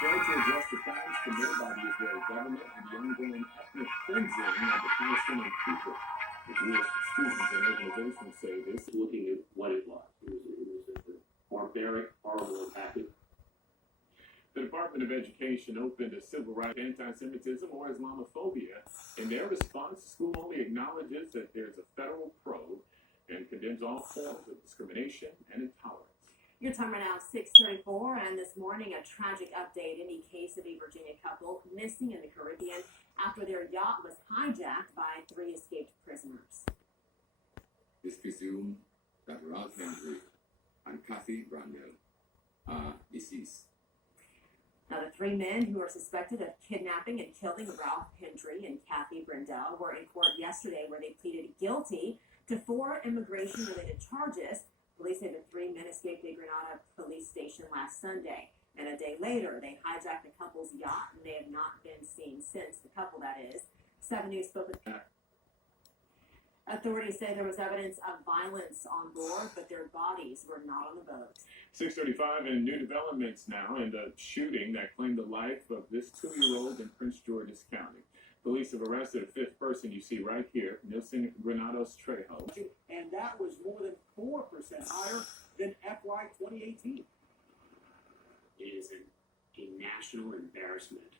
failed to address the crimes committed by the Israeli government and the ongoing ethnic cleansing of the Palestinian people. The Jewish students and organizations say this. Looking at what it was. It was a barbaric, horrible attack. The Department of Education opened a civil rights, anti-Semitism, or Islamophobia. In their response, the school only acknowledges that there's a federal probe and condemns all forms of discrimination and intolerance. Your time right now, 6:34, and this morning a tragic update in the case of a Virginia couple missing in the Caribbean after their yacht was hijacked by 3 escaped prisoners. It's presumed that Ralph Henry and Kathy Brandel are deceased. Now, the 3 men who are suspected of kidnapping and killing Ralph Hendry and Kathy Brendel were in court yesterday, where they pleaded guilty to 4 immigration-related charges. Police say the 3 men escaped a Grenada police station last Sunday, and a day later they hijacked the couple's yacht, and they have not been seen since. The couple, that is. 7 News spoke with authorities say there was evidence of violence on board, but their bodies were not on the boat. 6:35 and new developments now in the shooting that claimed the life of this 2-year-old in Prince George's County. Police have arrested a 5th person you see right here, Nilson Granados Trejo. And that was more than 4% higher than FY 2018. It is a national embarrassment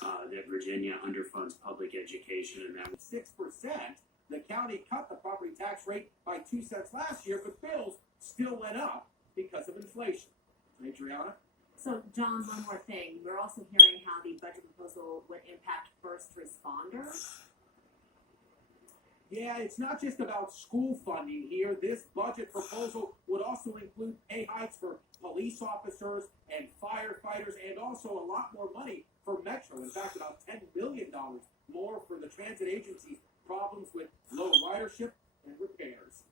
that Virginia underfunds public education, and that 6%. The county cut the property tax rate by 2 cents last year, but bills still went up because of inflation. Adriana? So, John, one more thing. We're also hearing how the budget proposal would impact first responders. Yeah, it's not just about school funding here. This budget proposal would also include pay hikes for police officers and firefighters, and also a lot more money for Metro. In fact, about $10 billion more for the transit agency's problems with low ridership and repairs.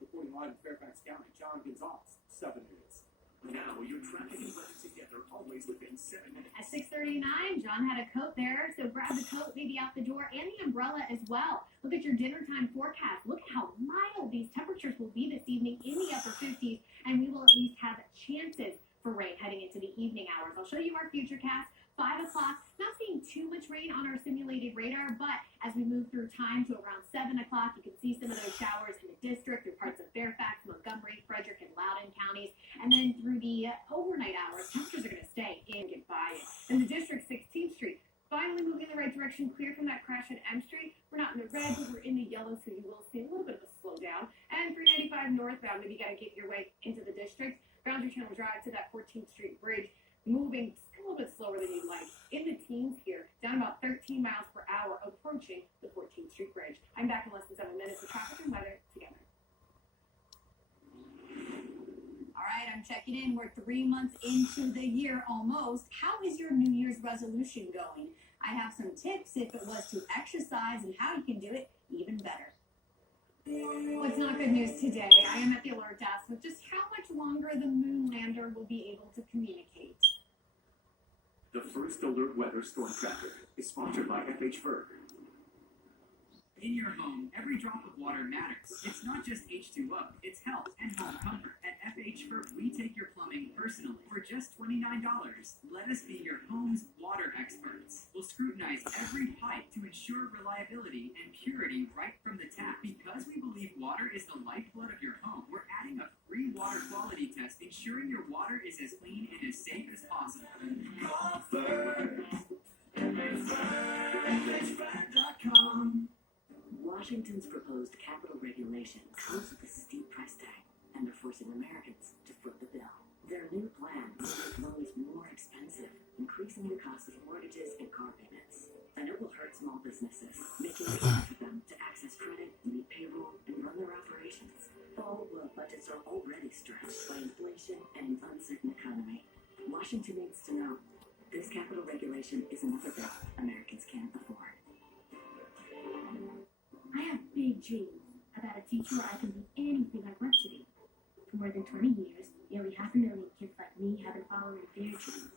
Reporting live in Fairfax County, John Gonzalez, 7 News. Now you're tracking and putting together always within 7 minutes. At 6:39, John had a coat there, so grab the coat, maybe out the door, and the umbrella as well. Look at your dinner time forecast. Look at how mild these temperatures will be this evening in the upper 50s, and we will at least have chances for rain heading into the evening hours. I'll show you our futurecast. 5 o'clock, not seeing too much rain on our simulated radar, but as we move through time to around 7 o'clock, you can see some of those showers in the district through parts of Fairfax, Montgomery, Frederick, and Loudoun counties. And then through the overnight hours, temperatures are going to stay and get by it. In the district, 16th Street, finally moving in the right direction, clear from that crash at M Street. We're not in the red, but we're in the yellow, so you will see a little bit of a slowdown. And 395 northbound, maybe you got to get your way into the district. Boundary Channel Drive to that 14th Street bridge, moving just a little bit slower than you'd like. In the teens here, down about 13 miles per hour, approaching the 14th Street Bridge. I'm back in less than 7 minutes with traffic and weather together. All right, I'm checking in. We're 3 months into the year almost. How is your New Year's resolution going? I have some tips if it was to exercise and how you can do it even better. What's not good news today? I am at the alert desk with just how much longer the moon lander will be able to communicate. The first alert weather storm tracker is sponsored by FH In your home, every drop of water matters. It's not just H2O, it's health and home comfort. At FH we take your plumbing personally. For just $29, let us be your home's water experts. We'll scrutinize every pipe to ensure reliability and purity right from the tap. Because we believe water is the lifeblood of your home, we're adding a free water quality test, ensuring your water is as clean and as safe as possible. Washington's proposed capital regulation comes with a steep price tag, and they're forcing Americans to foot the bill. Their new plan will make loans more expensive, increasing the cost of mortgages and car payments. And it will hurt small businesses, making it hard for them to access credit, meet payroll, and run their operations. All while budgets are already stretched by inflation and an uncertain economy. Washington needs to know this capital regulation is another bill Americans can't afford. I have big dreams about a future where I can be anything I want to be. For more than 20 years, nearly 500,000 kids like me have been following their dreams,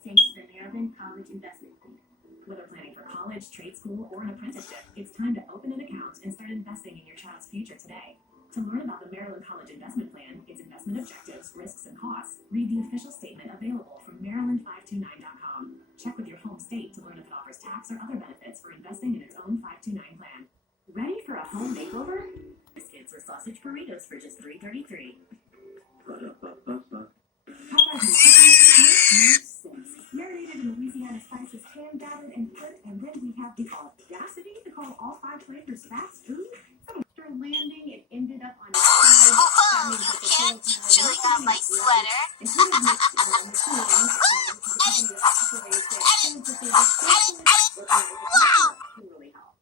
thanks to the Maryland College Investment Fund. Whether planning for college, trade school, or an apprenticeship, it's time to open an account and start investing in your child's future today. To learn about the Maryland College Investment Plan, its investment objectives, risks, and costs, read the official statement available from Maryland529.com. tax or other benefits for investing in its own 529 plan. Ready for a home makeover? Biscuits or sausage burritos for just $3.33. Ba-da-ba-ba-ba. Popeyes and chicken make no sense. Marinated in Louisiana spices, hand battered and cooked, and then we have the audacity to call all 5 flavors fast food. After landing, it ended up on its side. That means that the total chewing on my sweater. And who is machines, which is a company that operates that food to service specialists with can really help.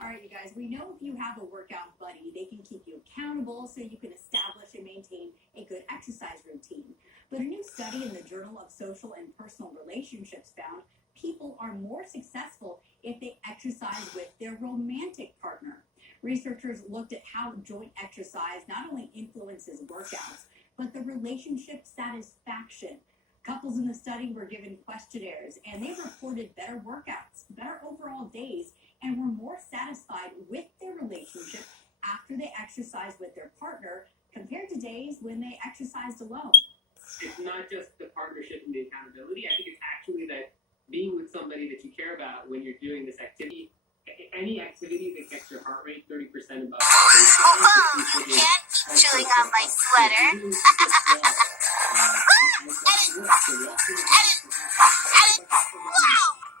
All right, you guys, we know if you have a workout buddy, they can keep you accountable so you can establish and maintain a good exercise routine. But a new study in the Journal of Social and Personal Relationships found people are more successful if they exercise with their romantic partner. Researchers looked at how joint exercise not only influences workouts, but the relationship satisfaction. Couples in the study were given questionnaires, and they reported better workouts, better overall days, and were more satisfied with their relationship after they exercised with their partner compared to days when they exercised alone. It's not just the partnership and the accountability. I think it's actually that being with somebody that you care about when you're doing this activity, any activity that gets your heart rate 30% above Chewing on my sweater.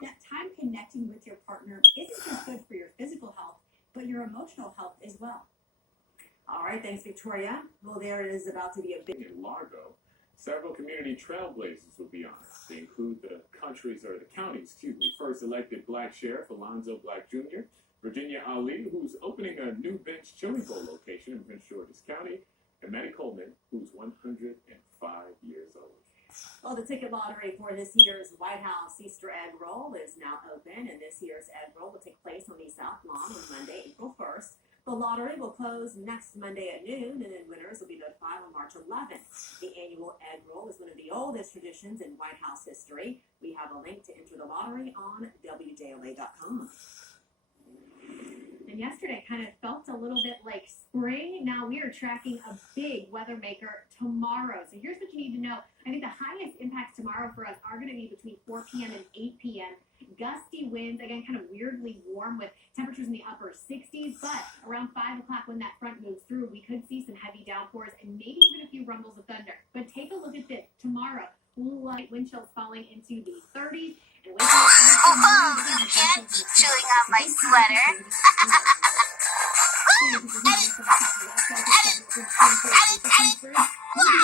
That time connecting with your partner isn't just good for your physical health, but your emotional health as well. All right, thanks, Victoria. Well, there is about to be a big... In Largo, several community trailblazers will be honored. They include the county's first elected black sheriff, Alonzo Black Jr., Virginia Ali, who's opening a new bench chili bowl location in Prince George's County, and Maddie Coleman, who's 105 years old. Well, the ticket lottery for this year's White House Easter egg roll is now open, and this year's egg roll will take place on the South Lawn on Monday, April 1st. The lottery will close next Monday at noon, and then winners will be notified on March 11th. The annual egg roll is one of the oldest traditions in White House history. We have a link to enter the lottery on WJLA.com. And yesterday kind of felt a little bit like spring. Now we are tracking a big weather maker tomorrow. So here's what you need to know. I think the highest impacts tomorrow for us are going to be between 4 p.m. and 8 p.m. Gusty winds, again, kind of weirdly warm with temperatures in the upper 60s. But around 5 o'clock when that front moves through, we could see some heavy downpours and maybe even a few rumbles of thunder. But take a look at this. Tomorrow, light wind chills falling into the 30s. And chewing on my sweater.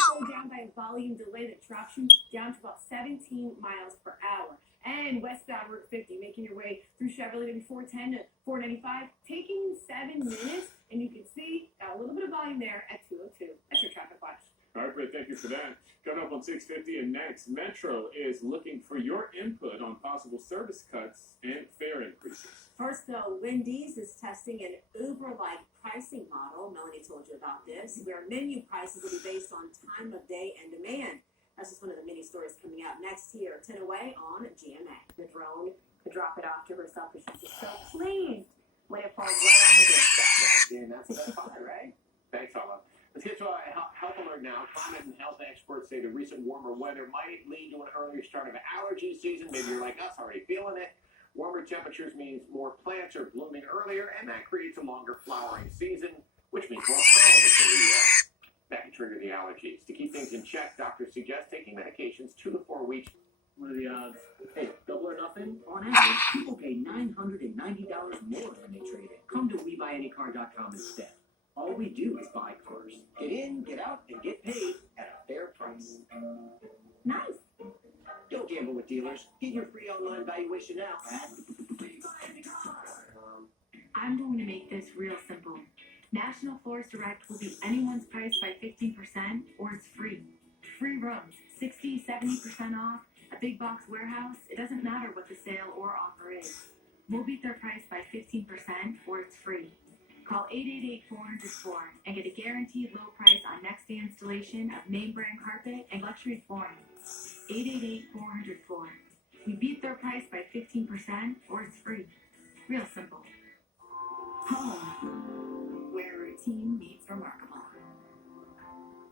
Slow down by a volume delay that drops you down to about 17 miles per hour. And westbound Route 50, making your way through Chevrolet, maybe 410 to 495, taking 7 minutes, and you can see got a little bit of volume there at 202. That's your traffic watch. All right, Britt, thank you for that. Coming up on 6:50 and next, Metro is looking for your input on possible service cuts and fare increases. First, though, Wendy's is testing an Uber-like pricing model. Melanie told you about this, where menu prices will be based on time of day and demand. That's just one of the many stories coming out next here, 10 away on GMA. The drone could drop it off to herself because she's just so pleased when it falls right on the doorstep. Yeah, that's fine, right? Thanks, Ella. Let's get to a health alert now. Climate and health experts say the recent warmer weather might lead to an earlier start of allergy season. Maybe you're like us, already feeling it. Warmer temperatures means more plants are blooming earlier, and that creates a longer flowering season, which means more pollen that can trigger the allergies. To keep things in check, doctors suggest taking medications 2 to 4 weeks. What are the odds? Hey, double or nothing? On average, people pay $990 more than they trade in. Come to WeBuyAnyCar.com instead. All we do is buy cars. Get in, get out, and get paid at a fair price. Nice. Don't gamble with dealers. Get your free online valuation now at I'm going to make this real simple. National Florist Direct will beat anyone's price by 15% or it's free. Free rooms, 60, 70% off, a big box warehouse, it doesn't matter what the sale or offer is. We'll beat their price by 15% or it's free. Call 888-400-4 and get a guaranteed low price on next day installation of name brand carpet and luxury flooring. 888-400-4. We beat their price by 15% or it's free. Real simple. Home, where routine meets remarkable.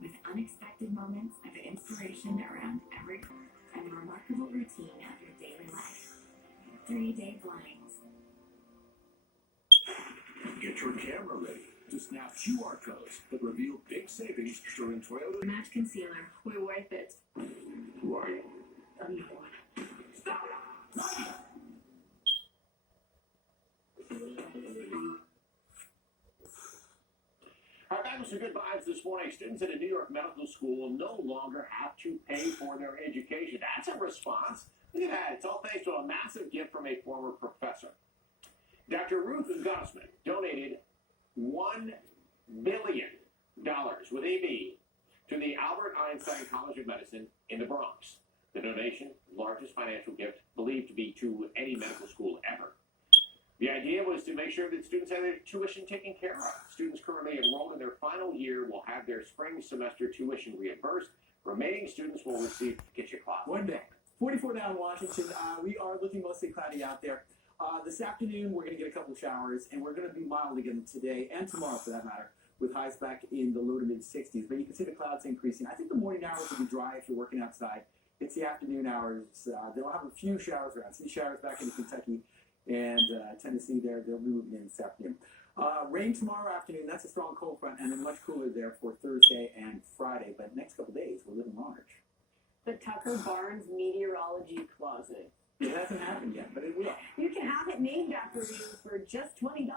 With unexpected moments of inspiration around every corner and the remarkable routine of your daily life. 3-day blinds. Get your camera ready to snap QR codes that reveal big savings during Toyota. Match concealer. We're worth it. Who are you? Stop! All right, back with some good vibes this morning. Students at a New York medical school will no longer have to pay for their education. That's a response. Look at that. It's all thanks to a massive gift from a former professor. Dr. Ruth Gossman donated $1 billion with a B to the Albert Einstein College of Medicine in the Bronx. The donation, largest financial gift believed to be to any medical school ever. The idea was to make sure that students have their tuition taken care of. Students currently enrolled in their final year will have their spring semester tuition reimbursed. Remaining students will receive get your clock. One day. 44 now in Washington. We are looking mostly cloudy out there. This afternoon, we're going to get a couple of showers, and we're going to be mild again today and tomorrow, for that matter, with highs back in the low to mid-60s. But you can see the clouds increasing. I think the morning hours will be dry if you're working outside. It's the afternoon hours. They'll have a few showers around. See showers back in Kentucky and Tennessee there. They'll be moving in this afternoon. Rain tomorrow afternoon. That's a strong cold front, and then much cooler there for Thursday and Friday. But next couple of days, we're living large. The Tucker Barnes Meteorology Closet. It hasn't happened yet, but it will. You can have it named after you for just $20.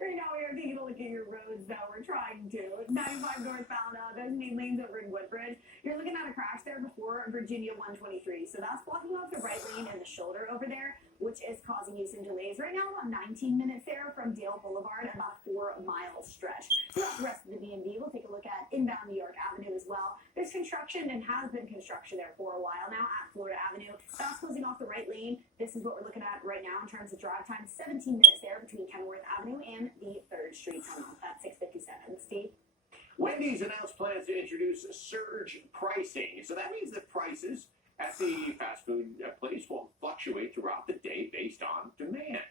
Right now, we are taking a look at your roads, though. We're trying to. 95 northbound, those main lanes over in Woodbridge. You're looking at a crash there before Virginia 123. So that's blocking off the right lane and the shoulder over there, which is causing you some delays. Right now, about 19 minutes there from Dale Boulevard, about 4-mile stretch. Throughout the rest of the DMV, we'll take a look at inbound New York Avenue as well. There's construction and has been construction there for a while now at Florida Avenue. That's closing off the right lane. This is what we're looking at right now in terms of drive time. 17 minutes there between Kenworth Avenue and the 3rd Street Tunnel at 657. Steve? Wendy's announced plans to introduce surge pricing. So that means that prices at the fast food place will fluctuate throughout the day based on demand.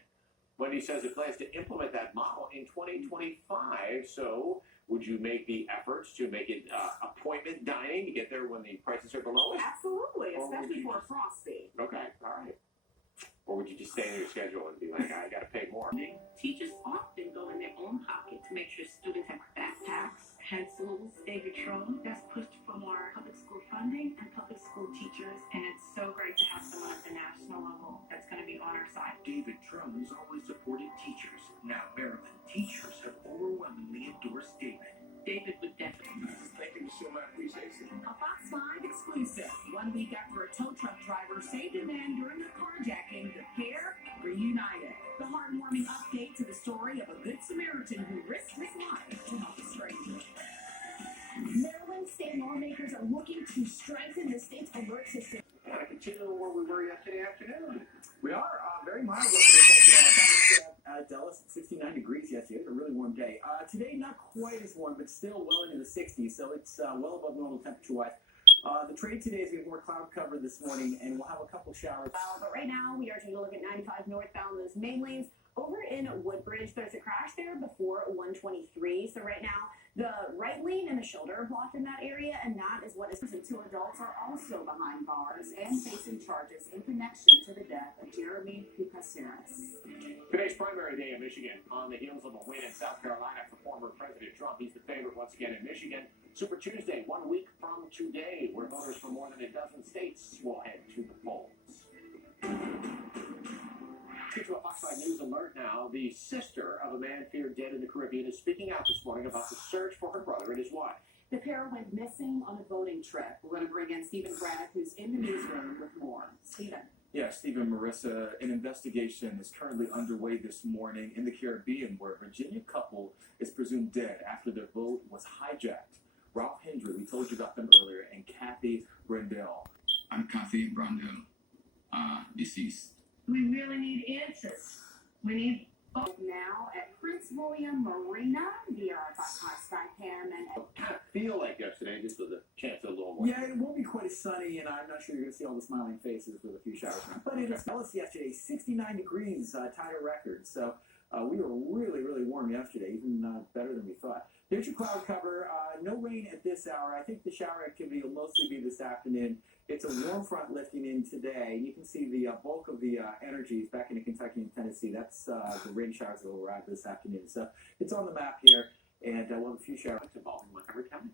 Wendy says it plans to implement that model in 2025. So would you make the efforts to make it appointment dining to get there when the prices are the lowest? Absolutely, Or especially for a frosty. Okay, all right. Or would you just stay in your schedule and be like, I got to pay more? Teachers often go in their own pocket to make sure students have backpacks, pencils, Davidtron. That's pushed for more public school funding and public school teachers, and it's so great to have someone at the national level that's going to be on our side. Davidtron has always supported teachers. Now Maryland teachers have overwhelmingly endorsed David. David would definitely. Thank you so much. Appreciate it. A Fox 5 exclusive. 1 week after a tow truck driver saved a man during a carjacking, the pair reunited. The heartwarming update to the story of a good Samaritan who risked his life to help a stranger. Maryland state lawmakers are looking to strengthen the state's alert system. Want to continue where we were yesterday afternoon? We are very mild yesterday. Dallas at 69 degrees yesterday. It was a really warm day. Today, not quite as warm, but still well into the 60s, so it's well above normal temperature-wise. The trade today is going to be more cloud cover this morning, and we'll have a couple showers. But right now, we are taking a look at 95 northbound, those main lanes. Over in Woodbridge, there's a crash there before 123. So right now, the right lane and the shoulder are blocked in that area, and that is what is. The 2 adults are also behind bars and facing charges in connection to the death of Jeremy Pucaceres. Today's primary day in Michigan on the heels of a win in South Carolina for former President Trump. He's the favorite once again in Michigan. Super Tuesday, 1 week from today, where voters from more than a dozen states will head to the polls. Get to a Fox 5 News alert now. The sister of a man feared dead in the Caribbean is speaking out this morning about the search for her brother and his wife. The pair went missing on a boating trip. We're going to bring in Stephen Braddock, who's in the newsroom with more. Stephen. Yeah, Stephen, Marissa, an investigation is currently underway this morning in the Caribbean where a Virginia couple is presumed dead after their boat was hijacked. Ralph Hendry, we told you about them earlier, and Kathy Brendel. I'm Kathy Brendel, deceased. We really need answers. We need both now at Prince William Marina via our Fox Skycam and. Kind of feel like yesterday, just with a chance of a little more. Yeah, it won't be quite as sunny, and I'm not sure you're going to see all the smiling faces with a few showers. But it was Dallas yesterday, 69 degrees, tied a record. So we were really, really warm yesterday, even better than we thought. There's your cloud cover. No rain at this hour. I think the shower activity will mostly be this afternoon. It's a warm front lifting in today. You can see the bulk of the energy is back into Kentucky and Tennessee. That's the rain showers that will arrive this afternoon. So it's on the map here, and we'll have a few showers involving Montgomery County.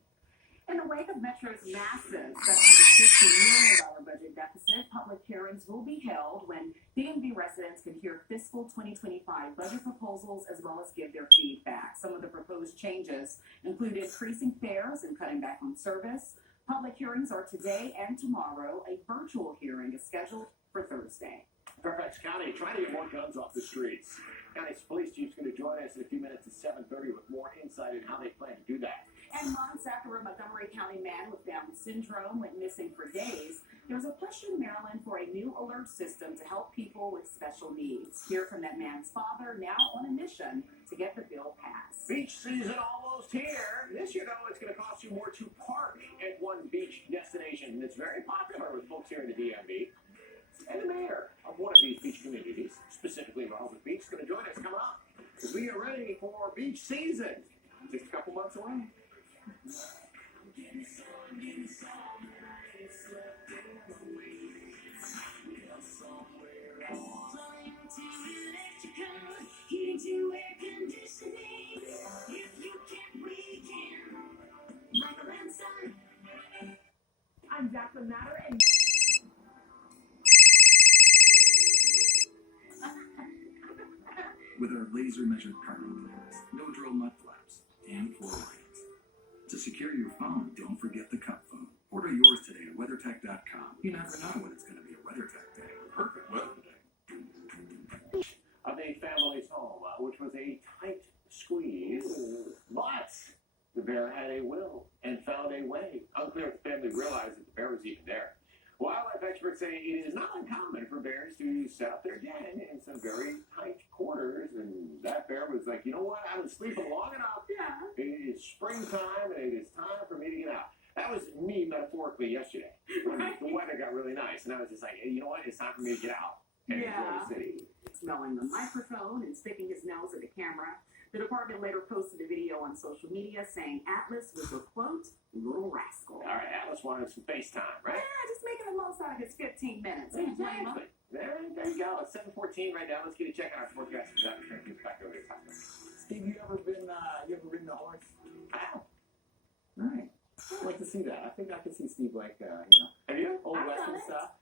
In the wake of Metro's massive $750 million budget deficit, public hearings will be held when DMV residents can hear fiscal 2025 budget proposals as well as give their feedback. Some of the proposed changes include increasing fares and cutting back on service. Public hearings are today and tomorrow. A virtual hearing is scheduled for Thursday. Fairfax County trying to get more guns off the streets. County's police chief's going to join us in a few minutes at 7:30 with more insight in how they plan to do that. And months after a Montgomery County man with Down syndrome went missing for days, there's a push in Maryland for a new alert system to help people with special needs. Hear from that man's father, now on a mission to get the bill passed. Beach season almost here. This year, though, it's going to cost you more to park at one beach destination. It's very popular with folks here in the DMV. And the mayor of one of these beach communities, specifically Roswell Beach, is going to join us coming up as we get ready for beach season. Just a couple months away. I'm Jacqueline Matter, and with our laser-measured current, no drill mud flaps, and floor lines. To secure your phone, don't forget the cup phone. Order yours today at WeatherTech.com. You never know when it's going to be a WeatherTech day. Perfect weather day. Of a family's home, which was a tight squeeze, but the bear had a will and found a way. Unclear if the family realized that the bear was even there. Wildlife experts say it is not uncommon for bears to set up their den in some very tight quarters, and that bear was like, you know what, I've been sleeping long enough. Yeah. It is springtime, and it is time for me to get out. That was me metaphorically yesterday when the weather got really nice, and I was just like, hey, you know what, it's time for me to get out and enjoy the city. smelling the microphone and sticking his nose at the camera. The department later posted a video on social media saying Atlas was a, quote, little rascal. All right, Atlas wanted some FaceTime, right? Yeah, just making the most out of his 15 minutes. Exactly. There you go. It's 7:14 right now. Let's get a check on our forecast. Back over to Taco. Steve, you ever ridden a horse? I have. Right. I'd like to see that. I think I could see Steve like, Have you? Old Western stuff.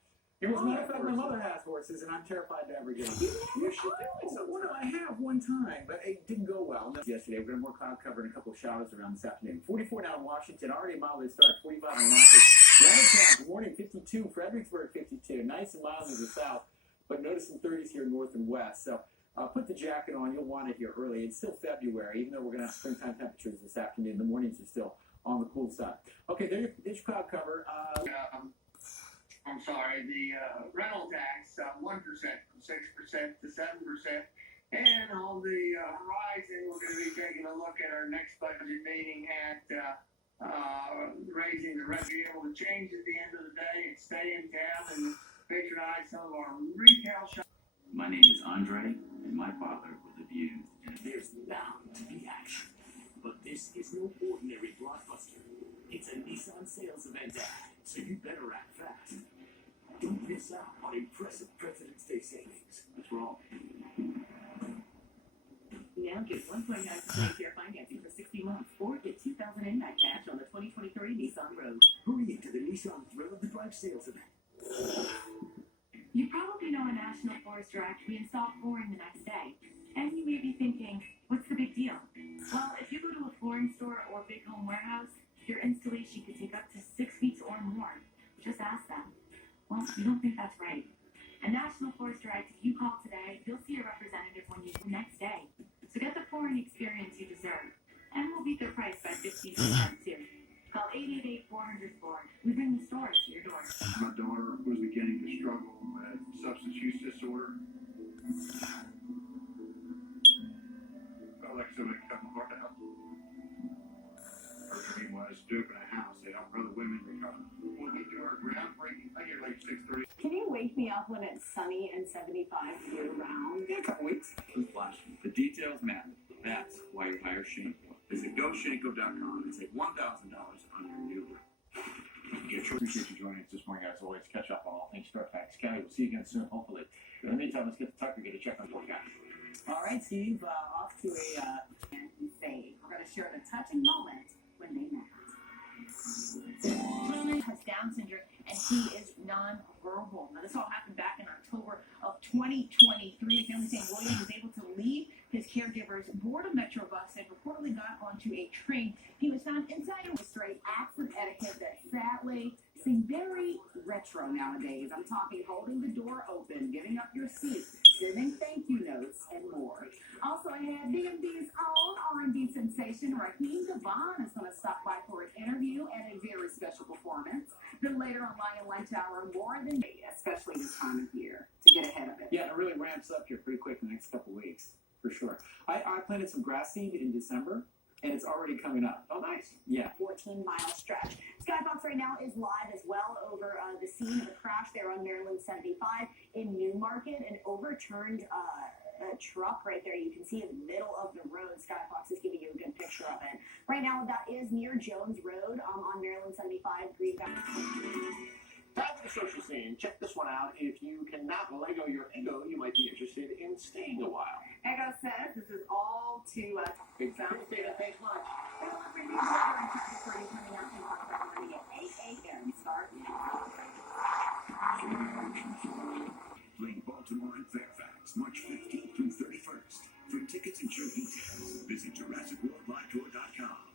As a matter of fact, my mother has horses, and I'm terrified to ever get them. You should do it. Well, I have one time, but it didn't go well. Yesterday, we're going to have more cloud cover and a couple of showers around this afternoon. 44 now in Washington, already a milder start. 45 in Annapolis. Good morning, 52. Fredericksburg, 52. Nice and mild to the south, but notice some 30s here north and west. So put the jacket on. You'll want it here early. It's still February, even though we're going to have springtime temperatures this afternoon. The mornings are still on the cool side. Okay, there's your cloud cover. I'm sorry, the rental tax, 1% from 6% to 7%. And on the horizon, we're going to be taking a look at our next budget meeting at raising the rent, be able to change at the end of the day and stay in town and patronize some of our retail shops. My name is Andre, and my father was abused. And there's bound to be action. But this is no ordinary blockbuster. It's a Nissan sales event ad, so you better act fast. Don't miss out on impressive President's Day savings. What's wrong? Now get 1.9% care financing for 60 months, or get $2,000 in night cash on the 2023 Nissan Rogue. Hurry into the Nissan Thrill of the Drive sales event. You probably know in National Forester Act we install flooring the next day. And you may be thinking, what's the big deal? Well, if you go to a flooring store or big home warehouse, your installation could take up to 6 weeks or more. Just ask them. Well, you don't think that's right. At National Forester Act, if you call today, you'll see a representative when you the next day. So get the flooring experience you deserve. And we'll beat their price by 15% too. Call 888-400-FLOOR. We bring the stores to your door. My daughter was beginning to struggle with substance use disorder. Felt like somebody cut my heart out. Her dream was to open a house to help other women recover. When we do our groundbreaking, I get like 6:30. Can you wake me up when it's sunny and 75 year round? Yeah, a couple weeks. Flash. The details matter. That's why you hire Shane. Visit GoShanko.com and save $1,000 on your new roof. Appreciate you joining us this morning, as always. Catch up on all things Fairfax County. We'll see you again soon, hopefully. In the meantime, let's get to Tucker, get a check on forecast. All right, Steve, off to a and fade. We're going to share the touching moment when they met. Has Down syndrome, and he is nonverbal. Now, this all happened back in October of 2023. The family saying William was able to leave his caregivers board a Metro bus and reportedly got onto a train. He was found inside a Straight acts of etiquette that sadly seem very retro nowadays. I'm talking holding the door open, giving up your seat, sending thank you notes, and more. Also, I had DMV's own R&B sensation Raheem Devon is going to stop by for an interview and a very special performance. Then later on Lion Lunch Hour, more than me, especially this time of year, to get ahead of it. Yeah, it really ramps up here pretty quick in the next couple weeks, for sure. I planted some grass seed in December, and it's already coming up. Oh, nice. Yeah. 14-mile stretch. Skybox right now is live as well over the scene of a crash there on Maryland 75 in Newmarket. An overturned truck right there. You can see in the middle of the road. Skybox is giving you a good picture of it. Right now, that is near Jones Road on Maryland 75. Green. Time for the social scene. Check this one out. If you cannot Lego your ego, you might be interested in staying a while. Ego says this is all to Big Sound State on page 1. coming out in October at 8 a.m. Start. Playing Baltimore and Fairfax, March 15th through 31st. For tickets and show details, visit JurassicWorldLiveTour.com.